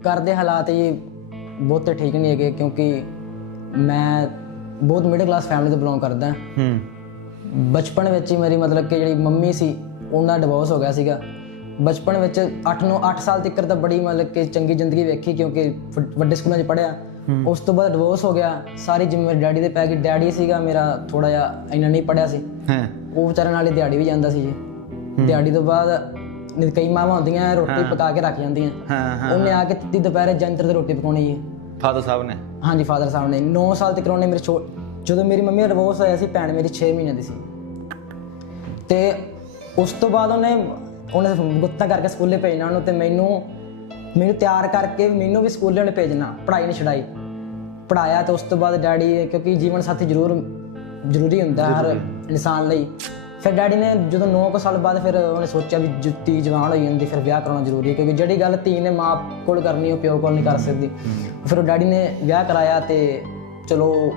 ਘਰ ਦੇ ਹਾਲਾਤ ਜੀ ਬਹੁਤੇ ਠੀਕ ਨਹੀਂ ਹੈਗੇ ਕਿਉਂਕਿ ਮੈਂ ਬਹੁਤ ਮਿਡਲ ਕਲਾਸ ਫੈਮਿਲੀ ਤੋਂ ਬਿਲੋਂਗ ਕਰਦਾ। ਹੂੰ। ਬਚਪਨ ਵਿੱਚ ਹੀ ਮੇਰੀ ਮਤਲਬ ਕਿ ਜਿਹੜੀ ਮੰਮੀ ਸੀ ਉਹਨਾਂ ਦਾ ਡਿਵੋਰਸ ਹੋ ਗਿਆ ਸੀਗਾ। ਬਚਪਨ ਵਿੱਚ 8 ਨੂੰ 8 ਸਾਲ ਤੱਕ ਤਾਂ ਬੜੀ ਮਤਲਬ ਕਿ ਚੰਗੀ ਜ਼ਿੰਦਗੀ ਵੇਖੀ ਕਿਉਂਕਿ ਵੱਡੇ ਸਕੂਲਾਂ 'ਚ ਪੜ੍ਹਿਆ। ਉਸ ਤੋਂ ਬਾਅਦ ਡਿਵੋਰਸ ਹੋ ਗਿਆ। ਸਾਰੀ ਜ਼ਿੰਮੇਵਾਰੀ ਡੈਡੀ ਦੇ ਪੈ ਗਈ। ਡੈਡੀ ਸੀਗਾ ਮੇਰਾ ਥੋੜਾ ਜਿਹਾ ਇੰਨਾ ਨਹੀਂ ਪੜਿਆ ਸੀ। ਹੈ। ਉਹ ਵਿਚਾਰੇ ਨਾਲ ਹੀ ਦਿਹਾੜੀ ਵੀ ਜਾਂਦਾ ਸੀ ਜੀ। ਦਿਹਾੜੀ ਤੋਂ ਬਾਅਦ ਨਹੀਂ ਕਈ ਮਾਵਾਂ ਹੁੰਦੀਆਂ ਰੋਟੀ ਪਕਾ ਕੇ ਰੱਖ ਜਾਂਦੀਆਂ। ਹਾਂ ਹਾਂ ਉਹਨੇ ਆ ਕੇ ਤੀਦੀ ਦੁਪਹਿਰੇ ਜੰਤਰ ਤੇ ਰੋਟੀ ਪਕਾਉਣੀ ਜੀ ਫਾਦਰ ਸਾਹਿਬ ਨੇ? ਹਾਂਜੀ ਫਾਦਰ ਸਾਹਿਬ ਨੇ। 9 ਸਾਲ ਤੱਕ ਉਹਨੇ ਮੇਰੇ ਜਦੋਂ ਮੇਰੀ ਮੰਮੀ ਦਾ ਡਿਵੋਰਸ ਹੋਇਆ ਸੀ ਭੈਣ ਮੇਰੀ 6 ਮਹੀਨਿਆਂ ਦੀ ਸੀ। ਤੇ ਉਸ ਤੋਂ ਬਾਅਦ ਉਹਨੇ ਉਹਨੇ ਗੁੱਤਾ ਕਰਕੇ ਸਕੂਲੇ ਭੇਜਣਾ ਉਹਨੂੰ ਤੇ ਮੈਨੂੰ ਮੈਨੂੰ ਤਿਆਰ ਕਰਕੇ ਮੈਨੂੰ ਵੀ ਸਕੂਲੇ ਉਹਨੇ ਭੇਜਣਾ ਪੜ੍ਹਾਈ ਨਹੀਂ ਛਡਾਈ। ਪੜਾਇਆ ਤੇ ਉਸ ਤੋਂ ਬਾਅਦ ਡੈਡੀ ਕਿਉਂਕਿ ਜੀਵਨ ਸਾਥੀ ਜ਼ਰੂਰ ਜ਼ਰੂਰੀ ਹੁੰਦਾ ਹਰ ਇਨਸਾਨ ਲਈ। ਫਿਰ ਡੈਡੀ ਨੇ ਜਦੋਂ 9 ਸਾਲ ਬਾਅਦ ਫਿਰ ਉਹਨੇ ਸੋਚਿਆ ਵੀ ਜੁੱਤੀ ਜਵਾਨ ਹੋਈ ਜਾਂਦੀ ਫਿਰ ਵਿਆਹ ਕਰਾਉਣਾ ਜ਼ਰੂਰੀ ਹੈ ਕਿਉਂਕਿ ਜਿਹੜੀ ਗੱਲ ਧੀ ਨੇ ਮਾਂ ਕੋਲ ਕਰਨੀ ਉਹ ਪਿਓ ਕੋਲ ਨਹੀਂ ਕਰ ਸਕਦੀ। ਫਿਰ ਉਹ ਡੈਡੀ ਨੇ ਵਿਆਹ ਕਰਾਇਆ ਤੇ ਚਲੋ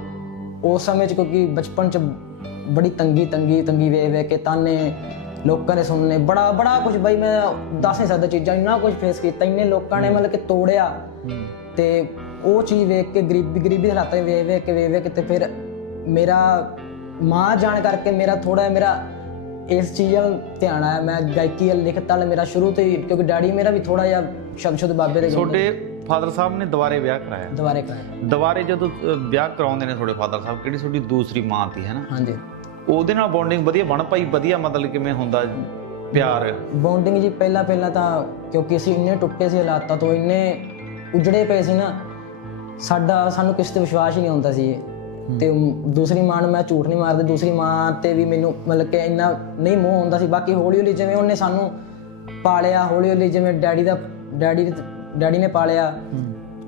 ਉਸ ਸਮੇਂ 'ਚ ਕਿਉਂਕਿ ਬਚਪਨ 'ਚ ਬੜੀ ਤੰਗੀ ਤੰਗੀ ਤੰਗੀ ਵੇ ਵੇ ਕੇ ਤਾਨੇ ਲੋਕਾਂ ਨੇ ਸੁਣਨੇ ਬੜਾ ਬੜਾ ਕੁਝ ਬਈ ਮੈਂ ਦੱਸ ਨਹੀਂ ਸਕਦਾ ਚੀਜ਼ਾਂ ਇੰਨਾ ਕੁਝ ਫੇਸ ਕੀਤਾ ਇੰਨੇ ਲੋਕਾਂ ਨੇ ਮਤਲਬ ਕਿ ਤੋੜਿਆ। ਤੇ ਉਹ ਚੀਜ਼ ਵੇਖ ਕੇ ਗਰੀਬੀ ਗਰੀਬੀ ਹਾਲਾਤਾਂ ਵੇਖ ਵੇਖ ਕੇ ਵੇਖ ਵੇਖ ਕੇ ਤੇ ਫਿਰ ਮੇਰਾ ਮਾਂ ਜਾਣ ਕਰਕੇ ਮੇਰਾ ਥੋੜਾ ਮੇਰਾ ਇਸ ਚੀਜ਼ ਵੱਲ ਧਿਆਨ ਆਇਆ ਮੈਂ ਗਾਇਕੀ ਵੱਲ ਲਿਖਤ ਵੱਲ ਮੇਰਾ ਸ਼ੁਰੂ ਤੋਂ ਹੀ ਕਿਉਂਕਿ ਡੈਡੀ ਮੇਰਾ ਵੀ ਥੋੜਾ ਜਿਹਾ ਸ਼ਬਦ ਸ਼ੁੱਧ ਬਾਬੇ ਦੇ ਗਾਉਂਦੇ ਤੁਹਾਡੇ ਫਾਦਰ ਸਾਹਿਬ ਨੇ ਦੁਬਾਰੇ ਵਿਆਹ ਕਰਾਇਆ। ਦੁਬਾਰੇ ਕਰਾਇਆ। ਦੁਬਾਰੇ ਜਦੋਂ ਅ, ਵਿਆਹ ਕਰਾਉਂਦੇ ਨੇ ਤੁਹਾਡੇ ਫਾਦਰ ਸਾਹਿਬ ਕਿਹੜੀ ਤੁਹਾਡੀ ਦੂਸਰੀ ਮਾਂ ਸੀ ਹੈ ਨਾ? ਹਾਂਜੀ। ਉਹਦੇ ਨਾਲ ਬੌਂਡਿੰਗ ਵਧੀਆ ਬਣ ਪਾਈ ਵਧੀਆ ਮਤਲਬ ਕਿਵੇਂ ਹੁੰਦਾ ਪਿਆਰ? ਬੌਂਡਿੰਗ ਜੀ ਪਹਿਲਾਂ ਪਹਿਲਾਂ ਤਾਂ ਕਿਉਂਕਿ ਅਸੀਂ ਇੰਨੇ ਟੁੱਟੇ ਸੀ ਹਾਲਾਤਾਂ ਤੋਂ ਇੰਨੇ ਉਜੜੇ ਪਏ ਸੀ ਨਾ ਸਾਡਾ ਸਾਨੂੰ ਕਿਸੇ ਤੇ ਵਿਸ਼ਵਾਸ ਹੀ ਨਹੀਂ ਹੁੰਦਾ ਸੀ। ਤੇ ਦੂਸਰੀ ਮਾਂ ਨੂੰ ਮੈਂ ਝੂਠ ਨਹੀਂ ਮਾਰਦਾ ਦੂਸਰੀ ਮਾਂ ਤੇ ਵੀ ਮੈਨੂੰ ਮਤਲਬ ਕਿ ਇੰਨਾ ਨਹੀਂ ਮੋਹ ਹੁੰਦਾ ਸੀ। ਬਾਕੀ ਹੌਲੀ ਹੌਲੀ ਜਿਵੇਂ ਉਹਨੇ ਸਾਨੂੰ ਪਾਲਿਆ ਹੌਲੀ ਹੌਲੀ ਜਿਵੇਂ ਡੈਡੀ ਦਾ ਡੈਡੀ ਡੈਡੀ ਨੇ ਪਾਲਿਆ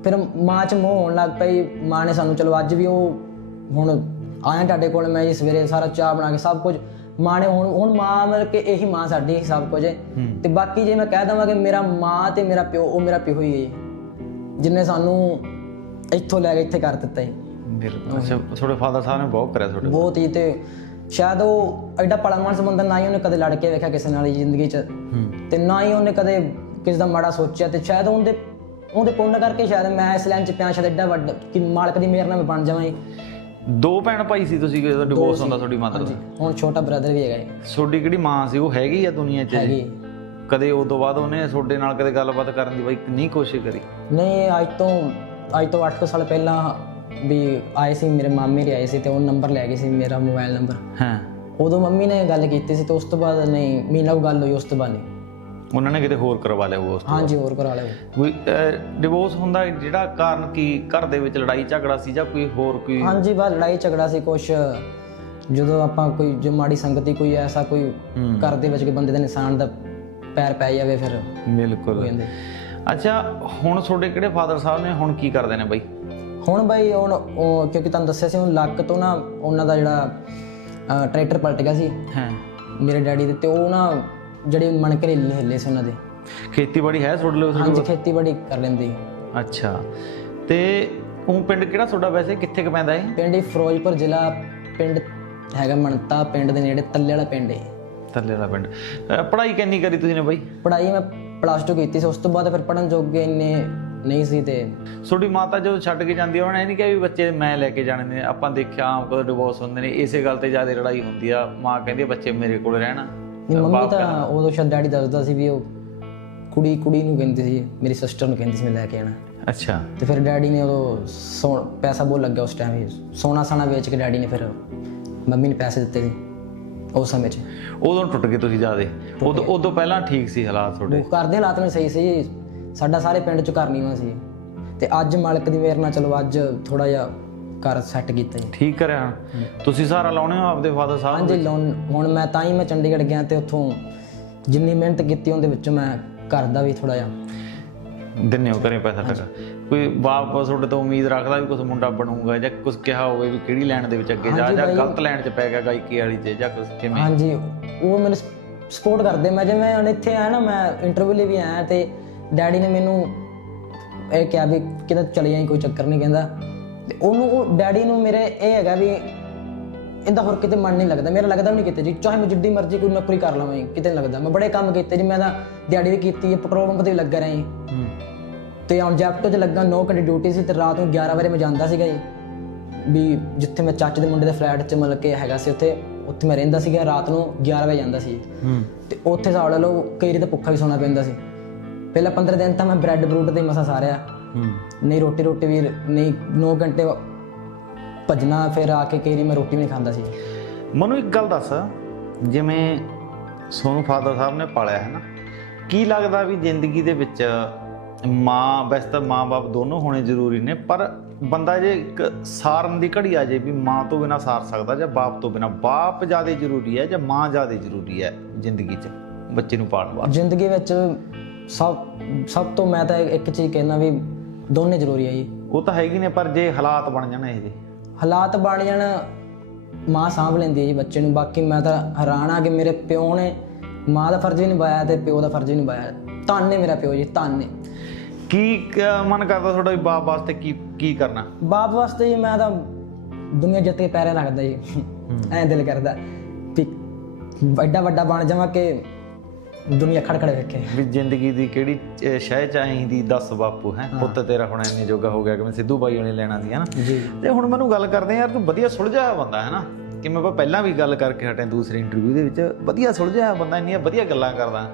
ਫਿਰ ਮਾਂ ਚ ਮੋਹ ਹੋਣ ਲੱਗ ਪਈ। ਮਾਂ ਨੇ ਸਾਨੂੰ ਚਲੋ ਅੱਜ ਵੀ ਉਹ ਹੁਣ ਆਇਆ ਤੁਹਾਡੇ ਕੋਲ ਮੈਂ ਜੀ ਸਵੇਰੇ ਸਾਰਾ ਚਾਹ ਬਣਾ ਕੇ ਸਭ ਕੁਝ। ਮਾਂ ਨੇ ਹੁਣ ਹੁਣ ਮਾਂ ਮਤਲਬ ਕਿ ਇਹੀ ਮਾਂ ਸਾਡੀ ਸਭ ਕੁਝ। ਹੈ। ਤੇ ਬਾਕੀ ਜੇ ਮੈਂ ਕਹਿ ਦਵਾਂ ਕਿ ਮੇਰਾ ਮਾਂ ਤੇ ਮੇਰਾ ਪਿਓ ਉਹ ਮੇਰਾ ਪਿਓ ਹੀ ਹੈ ਜੀ। ਜਿਨੇ ਸਾਨੂੰ ਇੱਥੋਂ ਲੈ ਕੇ ਇੱਥੇ ਕਰ ਦਿੱਤਾ ਜੀ। ਅੱਛਾ ਤੁਹਾਡੇ ਫਾਦਰ ਸਾਹਿਬ ਨੇ ਬਹੁਤ ਕਰਿਆ ਤੁਹਾਡੇ ਬਹੁਤ ਹੀ ਤੇ ਸ਼ਾਇਦ ਉਹ ਐਡਾ ਪਲਾਮਾਨ ਸੰਬੰਧ ਨਾ ਹੀ ਉਹਨੇ ਕਦੇ ਲੜ ਕੇ ਵੇਖਿਆ ਕਿਸੇ ਨਾਲ ਜ਼ਿੰਦਗੀ 'ਚ। ਤੇ ਨਾ ਹੀ ਉਹਨੇ ਕਦੇ ਕਿਸੇ ਦਾ ਮਾੜਾ ਸੋਚਿਆ ਤੇ ਸ਼ਾਇਦ ਉਹਦੇ ਉਹਦੇ ਪੁੰਨ ਕਰਕੇ ਸ਼ਾਇਦ ਮੈਂ ਇਸ ਲਾਈਨ 'ਚ ਪਿਆ ਸ਼ਾਇਦ ਐਡਾ ਵੱਡਾ ਕਿ ਮਾਲਕ ਦੀ ਮਿਹਰ ਨਾਲ ਮੈਂ ਬਣ ਜਾਵਾਂ ਦੋ ਭੈਣ ਭਾਈ ਸੀ ਤੁਸੀਂ ਜਦੋਂ ਡਿਵੋਰਸ ਹੁੰਦਾ ਤੁਹਾਡੀ ਮਾਤਾ ਦਾ? ਹੁਣ ਛੋਟਾ ਬ੍ਰਦਰ ਵੀ ਹੈਗਾ ਤੁਹਾਡੀ ਕਿਹੜੀ ਮਾਂ ਸੀ? ਉਹ ਹੈਗੀ ਆ ਦੁਨੀਆ 'ਚ ਹੈਗੀ। ਕਦੇ ਉਸ ਤੋਂ ਬਾਅਦ ਉਹਨੇ ਤੁਹਾਡੇ ਨਾਲ ਕਦੇ ਗੱਲਬਾਤ ਕਰਨ ਦੀ ਬਾਈ ਨਹੀਂ ਕੋਸ਼ਿਸ਼ ਕਰੀ? ਨਹੀਂ ਅੱਜ ਤੋਂ ਅੱਜ ਤੋਂ 8 ਸਾਲ ਪਹਿਲਾਂ ਵੀ ਆਏ ਸੀ ਮੇਰੇ ਮਾਮੇ ਦੇ ਆਏ ਸੀ ਤੇ ਉਹ ਨੰਬਰ ਲੈ ਗਏ ਸੀ ਮੇਰਾ ਮੋਬਾਈਲ ਨੰਬਰ ਹਾਂ। ਉਦੋਂ ਮੰਮੀ ਨੇ ਗੱਲ ਕੀਤੀ ਸੀ ਤੇ ਉਸ ਤੋਂ ਬਾਅਦ ਨਹੀਂ ਮੀਨਾ ਨਾਲ ਗੱਲ ਹੋਈ ਉਸ ਤੋਂ ਬਾਅਦ ਨਹੀਂ। ਉਹਨਾਂ ਨੇ ਕਿਤੇ ਹੋਰ ਕਰਵਾ ਲਿਆ ਉਸ ਤੋਂ ਹਾਂਜੀ ਹੋਰ ਕਰਾ ਲਿਓ ਕੋਈ ਡਿਵੋਰਸ ਹੁੰਦਾ ਜਿਹੜਾ ਕਾਰਨ ਕੀ ਘਰ ਦੇ ਵਿੱਚ ਲੜਾਈ ਝਗੜਾ ਸੀ ਜਾਂ ਕੋਈ ਹੋਰ ਕੋਈ? ਹਾਂਜੀ ਬਸ ਲੜਾਈ ਝਗੜਾ ਸੀ ਕੁਛ। ਜਦੋਂ ਆਪਾਂ ਕੋਈ ਜੋ ਮਾੜੀ ਸੰਗਤੀ ਕੋਈ ਐਸਾ ਕੋਈ ਘਰ ਦੇ ਵਿੱਚ ਕੋਈ ਬੰਦੇ ਦਾ ਇਨਸਾਨ ਦਾ ਪੈਰ ਪੈ ਜਾਵੇ ਫਿਰ ਬਿਲਕੁਲ। ਅੱਛਾ ਹੁਣ ਤੁਹਾਡੇ ਕਿਹੜੇ ਫਾਦਰ ਸਾਹਿਬ ਨੇ ਹੁਣ ਕੀ ਕਰਦੇ ਨੇ ਬਾਈ? ਹੁਣ ਬਾਈ ਹੁਣ ਉਹ ਕਿਉਂਕਿ ਤੁਹਾਨੂੰ ਦੱਸਿਆ ਸੀ ਹੁਣ ਲੱਕ ਤੋਂ ਨਾ ਉਹਨਾਂ ਦਾ ਜਿਹੜਾ ਟਰੈਕਟਰ ਪਲਟ ਗਿਆ ਸੀ। ਹਾਂ। ਮੇਰੇ ਡੈਡੀ ਦੇ ਤੇ ਉਹ ਨਾ ਜਿਹੜੇ ਮਣਕੇ ਹਿੱਲੇ ਸੀ ਉਹਨਾਂ ਦੇ। ਖੇਤੀਬਾੜੀ ਹੈ ਤੁਹਾਡੇ ਲਈ ਹਾਂਜੀ ਖੇਤੀਬਾੜੀ ਕਰ ਲੈਂਦੇ। ਅੱਛਾ। ਤੇ ਉਹ ਪਿੰਡ ਕਿਹੜਾ ਤੁਹਾਡਾ ਵੈਸੇ? ਕਿੱਥੇ ਕ ਪੈਂਦਾ ਹੈ ਪਿੰਡ ਹੀ ਫਿਰੋਜ਼ਪੁਰ ਜ਼ਿਲ੍ਹਾ ਪਿੰਡ ਹੈਗਾ ਮਣਤਾ ਪਿੰਡ ਦੇ ਨੇੜੇ ਤੱਲੇ ਵਾਲਾ ਪਿੰਡ ਹੈ ਥੱਲੇ ਵਾਲਾ ਪਿੰਡ। ਪੜ੍ਹਾਈ ਕਿੰਨੀ ਕਰੀ ਤੁਸੀਂ ਨੇ ਬਾਈ? ਪੜ੍ਹਾਈ ਮੈਂ ਪਲੱਸ 2 ਕੀਤੀ ਸੀ ਉਸ ਤੋਂ ਬਾਅਦ ਫਿਰ ਪੜਨ ਜੋਗੇ ਇੰਨੇ ਨਹੀਂ ਸੀ ਤੇ ਤੁਹਾਡੀ ਮਾਤਾ ਜਦੋਂ ਛੱਡ ਕੇ ਜਾਂਦੀ ਆ ਉਹਨੇ ਇਹ ਨਹੀਂ ਕਿਹਾ ਵੀ ਬੱਚੇ ਮੈਂ ਲੈ ਕੇ ਜਾਣੇ ਨੇ ਆਪਾਂ ਦੇਖਿਆ ਆਮ ਕਦੋਂ ਡਿਵੋਰਸ ਹੁੰਦੇ ਨੇ ਇਸੇ ਗੱਲ ਤੇ ਜ਼ਿਆਦਾ ਲੜਾਈ ਹੁੰਦੀ ਆ। ਮਾਂ ਕਹਿੰਦੀ ਆ, ਬੱਚੇ ਮੇਰੇ ਕੋਲ ਰਹਿਣਾ। ਨਹੀਂ ਮੰਮੀ ਤਾਂ ਉਦੋਂ ਸ਼ਾਇਦ ਡੈਡੀ ਦੱਸਦਾ ਸੀ ਵੀ ਉਹ ਕੁੜੀ ਕੁੜੀ ਨੂੰ ਕਹਿੰਦੀ ਸੀ ਮੇਰੀ ਸਿਸਟਰ ਨੂੰ ਕਹਿੰਦੀ ਸੀ ਮੈਂ ਲੈ ਕੇ ਆਣਾ। ਅੱਛਾ। ਤੇ ਫਿਰ ਡੈਡੀ ਨੇ ਉਦੋਂ ਸੋ ਪੈਸਾ ਬਹੁਤ ਲੱਗਿਆ ਉਸ ਟਾਈਮ ਹੀ ਸੋਨਾ ਸਾਨਾ ਵੇਚ ਕੇ ਡੈਡੀ ਨੇ ਫਿਰ ਮੰਮੀ ਨੇ ਪੈਸੇ ਦਿੱਤੇ ਸੀ ਉਸ ਸਮੇਂ 'ਚ। ਉਦੋਂ ਟੁੱਟ ਗਏ ਤੁਸੀਂ ਜ਼ਿਆਦੇ। ਉਦੋਂ ਉਦੋਂ ਪਹਿਲਾਂ ਠੀਕ ਸੀ ਹਾਲਾਤ ਤੁਹਾਡੇ। ਉਹ ਕਰਦੇ ਹਾਲਾਤ ਨੇ ਸਹੀ ਸੀ ਸਾਡਾ ਸਾਰੇ ਪਿੰਡ 'ਚ ਘਰ ਨੀਵਾਂ ਸੀ। ਤੇ ਅੱਜ ਮਾਲਕ ਦੀ ਮਿਹਰ ਨਾਲ ਚਲੋ ਅੱਜ ਥੋੜਾ ਜਿਹਾ ਘਰ ਸੈੱਟ ਕੀਤਾ ਜੀ। ਠੀਕ ਕਰਿਆ। ਤੁਸੀਂ ਸਹਾਰਾ ਲਾਉਣੇ ਹੋ ਆਪਦੇ ਫਾਦਰ ਸਾਹਿਬ ਹਾਂਜੀ ਲੋਨ ਹੁਣ ਮੈਂ ਤਾਂ ਹੀ ਮੈਂ ਚੰਡੀਗੜ੍ਹ ਗਿਆ ਤੇ ਉੱਥੋਂ ਜਿੰਨੀ ਮਿਹਨਤ ਕੀਤੀ ਉਹਦੇ ਵਿੱਚੋਂ ਮੈਂ ਘਰ ਦਾ ਵੀ ਥੋੜਾ ਜਿਹਾ। ਦਿੰਨੇ ਹੋ ਕਰੇ ਪੈਸਾ ਟਕਾ। ਕੋਈ ਬਾਪ ਤੁਹਾਡੇ ਤੋਂ ਉਮੀਦ ਰੱਖਦਾ ਵੀ ਕੁਝ ਮੁੰਡਾ ਬਣੂਗਾ ਜਾਂ ਕੁਝ ਕਿਹਾ ਹੋਵੇ ਵੀ ਕਿਹੜੀ ਲਾਈਨ ਦੇ ਵਿੱਚ ਅੱਗੇ ਜਾ ਜਾਂ ਗਲਤ ਲਾਈਨ 'ਚ ਪੈ ਗਿਆ ਗਾਇਕੀ ਵਾਲੀ 'ਚ ਜਾਂ ਕੁਝ ਕਿਵੇਂ? ਹਾਂਜੀ ਉਹ ਮੈਨੂੰ ਸਪੋਰਟ ਕਰਦੇ। ਮੈਂ ਜਿਵੇਂ ਹੁਣ ਇੱਥੇ ਆਇਆ ਨਾ ਮੈਂ ਇੰਟਰਵਿਊ ਲਈ ਵੀ ਆਇਆ ਤੇ ਡੈਡੀ ਨੇ ਮੈਨੂੰ ਇਹ ਕਿਹਾ ਵੀ ਕਿਤੇ ਚਲੇ ਜਾਈਂ ਕੋਈ ਚੱਕਰ ਨਹੀਂ ਕਹਿੰਦਾ। ਤੇ ਉਹਨੂੰ ਉਹ ਡੈਡੀ ਨੂੰ ਮੇਰੇ ਇਹ ਹੈਗਾ ਵੀ ਇਹਦਾ ਹੋਰ ਕਿਤੇ ਮਨ ਨਹੀਂ ਲੱਗਦਾ। ਮੇਰਾ ਲੱਗਦਾ ਵੀ ਨਹੀਂ ਕਿਤੇ ਜੀ। ਚਾਹੇ ਮੈਂ ਜਿੱਡੀ ਮਰਜ਼ੀ ਕੋਈ ਨੌਕਰੀ ਕਰ ਲਵਾਂ ਜੀ, ਕਿਤੇ ਨਹੀਂ ਲੱਗਦਾ। ਮੈਂ ਬੜੇ ਕੰਮ ਕੀਤੇ ਜੀ। ਮੈਂ ਤਾਂ ਦਿਹਾੜੀ ਵੀ ਕੀਤੀ ਹੈ ਪੈਟਰੋਲ ਪੰਪ ਤੇ ਵੀ ਲੱਗਾ ਰਿਹਾ। ਤੇ ਹੁਣ ਜੈਪਟੋ 'ਚ ਲੱਗਾ 9 ਘੰਟੇ ਡਿਊਟੀ ਸੀ ਤੇ ਰਾਤ ਨੂੰ 11 ਵਜੇ ਮੈਂ ਜਾਂਦਾ ਸੀਗਾ ਜੀ। ਵੀ ਜਿੱਥੇ ਮੈਂ ਚਾਚੇ ਦੇ ਮੁੰਡੇ ਦੇ ਫਲੈਟ 'ਚ ਮਤਲਬ ਕਿ ਹੈਗਾ ਸੀ ਉੱਥੇ ਉੱਥੇ ਮੈਂ ਰਹਿੰਦਾ ਸੀਗਾ ਰਾਤ ਨੂੰ 11 ਵਜੇ ਜਾਂਦਾ ਸੀ ਤੇ ਉੱਥੇ ਲਾ ਲਓ ਕਈ ਵਾਰੀ ਤਾਂ ਭੁੱਖਾ ਵੀ ਸੌਣਾ ਪੈਂਦਾ ਸੀ। ਪਹਿਲਾਂ 15 ਦਿਨ ਤਾਂ ਮੈਂ ਬ੍ਰੈਡ ਬਰੂਡ ਤੇ ਹੀ ਮਸਾ ਸਾਰਿਆ। ਹੂੰ। ਨਹੀਂ ਰੋਟੀ ਰੋਟੀ ਵੀ ਨਹੀਂ 9 ਘੰਟੇ ਭੱਜਣਾ ਫਿਰ ਆ ਕੇ ਕਈ ਮੈਂ ਰੋਟੀ ਵੀ ਨਹੀਂ ਖਾਂਦਾ ਸੀ। ਮੈਨੂੰ ਇੱਕ ਗੱਲ ਦੱਸ ਜਿਵੇਂ ਸੋਨੂੰ ਫਾਦਰ ਸਾਹਿਬ ਨੇ ਪਾਲਿਆ ਹੈ ਨਾ ਕੀ ਲੱਗਦਾ ਵੀ ਜ਼ਿੰਦਗੀ ਦੇ ਵਿੱਚ ਮਾਂ ਵੈਸੇ ਤਾਂ ਮਾਂ-ਬਾਪ ਦੋਨੋਂ ਹੋਣੇ ਜ਼ਰੂਰੀ ਨੇ ਪਰ ਬੰਦਾ ਜੇ ਇੱਕ ਸਾਰਨ ਦੀ ਘੜੀ ਆ ਜੇ ਵੀ ਮਾਂ ਤੋਂ ਬਿਨਾ ਸਾਰ ਸਕਦਾ ਜਾਂ ਬਾਪ ਤੋਂ ਬਿਨਾ ਬਾਪ ਜ਼ਿਆਦਾ ਜ਼ਰੂਰੀ ਹੈ ਜਾਂ ਮਾਂ ਜ਼ਿਆਦਾ ਜ਼ਰੂਰੀ ਹੈ ਜ਼ਿੰਦਗੀ 'ਚ ਬੱਚੇ ਨੂੰ ਪਾਲਣ ਵਾਸਤੇ? ਜ਼ਿੰਦਗੀ ਵਿੱਚ ਸਭ ਸਭ ਤੋਂ ਮੈਂ ਤਾਂ ਇੱਕ ਚੀਜ਼ ਕਹਿਣਾ ਵੀ ਦੋਨੇ ਜ਼ਰੂਰੀ ਹੈ ਜੀ। ਉਹ ਤਾਂ ਹੈਗੀ ਨੇ ਪਰ ਜੇ ਹਾਲਾਤ ਬਣ ਜਾਣ ਇਹ ਜੇ ਹਾਲਾਤ ਬਣ ਜਾਣ ਮਾਂ ਸਾਂਭ ਲੈਂਦੀ ਹੈ ਜੀ ਬੱਚੇ ਨੂੰ। ਬਾਕੀ ਮੈਂ ਤਾਂ ਹੈਰਾਨ ਆ ਕਿ ਮੇਰੇ ਪਿਓ ਨੇ ਮਾਂ ਦਾ ਫਰਜ਼ ਵੀ ਨਿਭਾਇਆ ਤੇ ਪਿਓ ਦਾ ਫਰਜ਼ ਵੀ ਨਿਭਾਇਆ। ਧੰਨ ਨੇ ਮੇਰਾ ਪਿਓ ਜੀ ਧੰਨ ਨੇ। ਕੀ ਮਨ ਕਰਦਾ ਤੁਹਾਡਾ ਵੀ ਬਾਪ ਵਾਸਤੇ ਕੀ ਕੀ ਕਰਨਾ? ਬਾਪ ਵਾਸਤੇ ਜੀ ਮੈਂ ਤਾਂ ਦੁਨੀਆ ਜਿੱਤ ਕੇ ਪੈਰੇ ਲੱਗਦਾ ਜੀ। ਐਂ ਦਿਲ ਕਰਦਾ ਵੀ ਐਡਾ ਵੱਡਾ ਬਣ ਜਾਵਾਂ ਕਿ ਦੁਨੀਆ ਖੜਖੜ ਵੇਖੇ ਵੀ ਜ਼ਿੰਦਗੀ ਦੀ ਕਿਹੜੀ ਅਹ, ਸ਼ੈ ਚਾਹੀਦੀ ਦੱਸ ਬਾਪੂ ਹੈ? ਪੁੱਤ ਤੇਰਾ ਹੁਣ ਇੰਨੇ ਜੋਗਾ ਹੋ ਗਿਆ ਕਿ ਮੈਂ ਸਿੱਧੂ ਬਾਈ ਵਾਲੇ ਲੈਣਾ ਦੀ ਹੈ ਨਾ ਜੀ। ਤੇ ਹੁਣ ਮੈਨੂੰ ਗੱਲ ਕਰਦੇ ਆ ਯਾਰ ਤੂੰ ਵਧੀਆ ਸੁਲਝਿਆ ਬੰਦਾ ਹੈ ਨਾ ਕਿਵੇਂ ਆਪਾਂ ਪਹਿਲਾਂ ਵੀ ਗੱਲ ਕਰਕੇ ਹਟੇ ਦੂਸਰੇ ਇੰਟਰਵਿਊ ਦੇ ਵਿੱਚ? ਵਧੀਆ ਸੁਲਝਿਆ ਬੰਦਾ ਇੰਨੀਆਂ ਵਧੀਆ ਗੱਲਾਂ ਕਰਦਾ।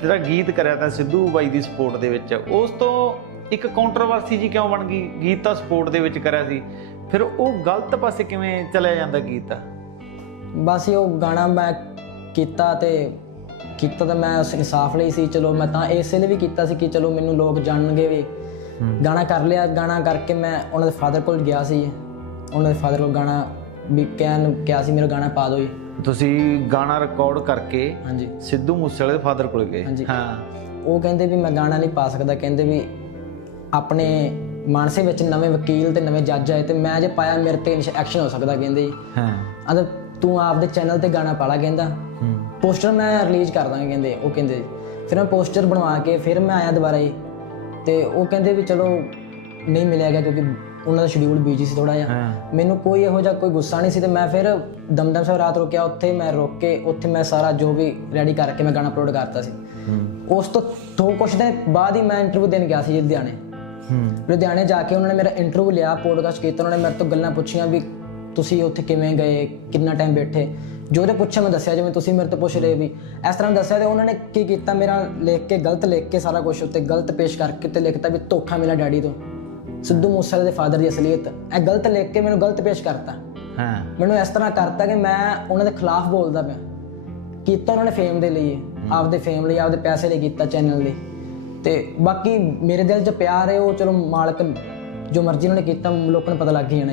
ਜਿਹੜਾ ਗੀਤ ਕਰਿਆ ਤਾਂ ਸਿੱਧੂ ਬਾਈ ਦੀ ਸਪੋਰਟ ਦੇ ਵਿੱਚ। ਉਸ ਤੋਂ ਇੱਕ ਕੰਟਰੋਵਰਸੀ ਜੀ ਕਿਉਂ ਬਣ ਗਈ? ਗੀਤ ਤਾਂ ਸਪੋਰਟ ਦੇ ਵਿੱਚ ਕਰਿਆ ਸੀ। ਫਿਰ ਉਹ ਗਲਤ ਪਾਸੇ ਕਿਵੇਂ ਚਲਿਆ ਜਾਂਦਾ ਗੀਤ? ਬਸ ਇਹ ਉਹ ਗਾਣਾ ਮੈਂ ਕੀਤਾ ਤੇ ਕੀਤਾ ਤਾਂ ਮੈਂ ਉਸ ਇਨਸਾਫ ਲਈ ਸੀ ਚਲੋ ਮੈਂ ਤਾਂ ਇਸੇ ਲਈ ਵੀ ਕੀਤਾ ਸੀ ਕਿ ਚਲੋ ਮੈਨੂੰ ਲੋਕ ਜਾਣਨਗੇ ਵੀ। ਗਾਣਾ ਕਰ ਲਿਆ ਗਾਣਾ ਕਰਕੇ ਮੈਂ ਉਹਨਾਂ ਦੇ ਫਾਦਰ ਕੋਲ ਗਿਆ ਸੀ। ਉਹਨਾਂ ਦੇ ਫਾਦਰ ਕੋਲ ਗਾਣਾ ਵੀ ਕਹਿਣ ਕਿਹਾ ਸੀ ਮੇਰਾ ਗਾਣਾ ਪਾ ਦਿਓ ਜੀ। ਤੁਸੀਂ ਗਾਣਾ ਰਿਕਾਰਡ ਕਰਕੇ ਹਾਂਜੀ। ਸਿੱਧੂ ਮੂਸੇਵਾਲੇ ਦੇ ਫਾਦਰ ਕੋਲ ਗਏ। ਹਾਂ। ਉਹ ਕਹਿੰਦੇ ਵੀ ਮੈਂ ਗਾਣਾ ਨਹੀਂ ਪਾ ਸਕਦਾ ਕਹਿੰਦੇ ਵੀ ਆਪਣੇ ਮਾਨਸੇ ਵਿੱਚ ਨਵੇਂ ਵਕੀਲ ਤੇ ਨਵੇਂ ਜੱਜ ਆਏ ਤੇ ਮੈਂ ਜੇ ਪਾਇਆ ਮੇਰੇ ਤੇ ਐਕਸ਼ਨ ਹੋ ਸਕਦਾ ਕਹਿੰਦੇ ਜੀ। ਹਾਂ। ਆਂਦਾ ਤੂੰ ਆਪਦੇ ਚੈਨਲ ਤੇ ਗਾਣਾ ਪਾਲਾ ਕਹਿੰਦਾ। ਪੋਸਟਰ ਮੈਂ ਰਿਲੀਜ਼ ਕਰ ਦਾਂਗਾ ਕਹਿੰਦੇ ਉਹ ਕਹਿੰਦੇ ਫਿਰ ਮੈਂ ਪੋਸਟਰ ਬਣਵਾ ਕੇ ਫਿਰ ਮੈਂ ਆਇਆ ਦੁਬਾਰਾ ਹੀ ਤੇ ਉਹ ਕਹਿੰਦੇ ਵੀ ਚਲੋ ਨਹੀਂ ਮਿਲਿਆ ਗਿਆ ਕਿਉਂਕਿ ਉਹਨਾਂ ਦਾ ਸ਼ਡਿਊਲ ਬੀਜੀ ਸੀ ਥੋੜਾ ਜਿਹਾ। ਮੈਨੂੰ ਕੋਈ ਇਹੋ ਜਿਹਾ ਕੋਈ ਗੁੱਸਾ ਨਹੀਂ ਸੀ ਤੇ ਮੈਂ ਫਿਰ ਦਮਦਮ ਸਾਹਿਬ ਰਾਤ ਰੁਕਿਆ ਉੱਥੇ ਮੈਂ ਰੁਕ ਕੇ ਉੱਥੇ ਮੈਂ ਸਾਰਾ ਜੋ ਵੀ ਰੈਡੀ ਕਰਕੇ ਮੈਂ ਗਾਣਾ ਅਪਲੋਡ ਕਰਤਾ ਸੀ। ਉਸ ਤੋਂ ਦੋ ਕੁਛ ਦਿਨ ਬਾਅਦ ਹੀ ਮੈਂ ਇੰਟਰਵਿਊ ਦੇਣ ਗਿਆ ਸੀ ਲੁਧਿਆਣੇ। ਹੂੰ। ਲੁਧਿਆਣੇ ਜਾ ਕੇ ਉਹਨਾਂ ਨੇ ਮੇਰਾ ਇੰਟਰਵਿਊ ਲਿਆ ਪੋਡਕਾਸਟ ਕੀਤਾ ਉਹਨਾਂ ਨੇ ਮੇਰੇ ਤੋਂ ਗੱਲਾਂ ਪੁੱਛੀਆਂ ਵੀ ਤੁਸੀਂ ਉੱਥੇ ਕਿਵੇਂ ਗਏ ਕਿੰਨਾ ਟਾਈਮ ਬੈਠੇ। ਜੋ ਉਹਦੇ ਪੁੱਛਿਆ ਮੈਂ ਦੱਸਿਆ ਜਿਵੇਂ ਤੁਸੀਂ ਮੇਰੇ ਤੋਂ ਪੁੱਛ ਰਹੇ ਵੀ ਇਸ ਤਰ੍ਹਾਂ ਦੱਸਿਆ ਤੇ ਉਹਨਾਂ ਨੇ ਕੀ ਕੀਤਾ ਮੇਰਾ ਲਿਖ ਕੇ ਗਲਤ ਲਿਖ ਕੇ ਸਾਰਾ ਕੁਝ ਉੱਤੇ ਗਲਤ ਪੇਸ਼ ਕਰਕੇ ਤੇ ਲਿਖਤਾ ਵੀ ਧੋਖਾ ਮਿਲਿਆ ਡੈਡੀ ਤੋਂ। ਸਿੱਧੂ ਮੂਸੇਵਾਲੇ ਦੇ ਫਾਦਰ ਦੀ ਅਸਲੀਅਤ। ਇਹ ਗਲਤ ਲਿਖ ਕੇ ਮੈਨੂੰ ਗਲਤ ਪੇਸ਼ ਕਰਤਾ। ਹਾਂ। ਮੈਨੂੰ ਇਸ ਤਰ੍ਹਾਂ ਕਰਤਾ ਕਿ ਮੈਂ ਉਹਨਾਂ ਦੇ ਖਿਲਾਫ ਬੋਲਦਾ ਪਿਆ। ਕੀਤਾ ਉਹਨਾਂ ਨੇ ਫੇਮ ਦੇ ਲਈ। ਆਪਦੇ ਫੇਮ ਲਈ ਆਪਦੇ ਪੈਸੇ ਲਈ ਕੀਤਾ ਚੈਨਲ ਲਈ। ਤੇ ਬਾਕੀ ਮੇਰੇ ਦਿਲ 'ਚ ਪਿਆਰ ਹੈ ਉਹ ਚਲੋ ਮਾਲਕ ਜੋ ਮਰਜ਼ੀ ਉਹਨਾਂ ਨੇ ਕੀਤਾ ਲੋਕਾਂ ਨੂੰ ਪਤਾ ਲੱਗ ਹੀ ਜਾਣਾ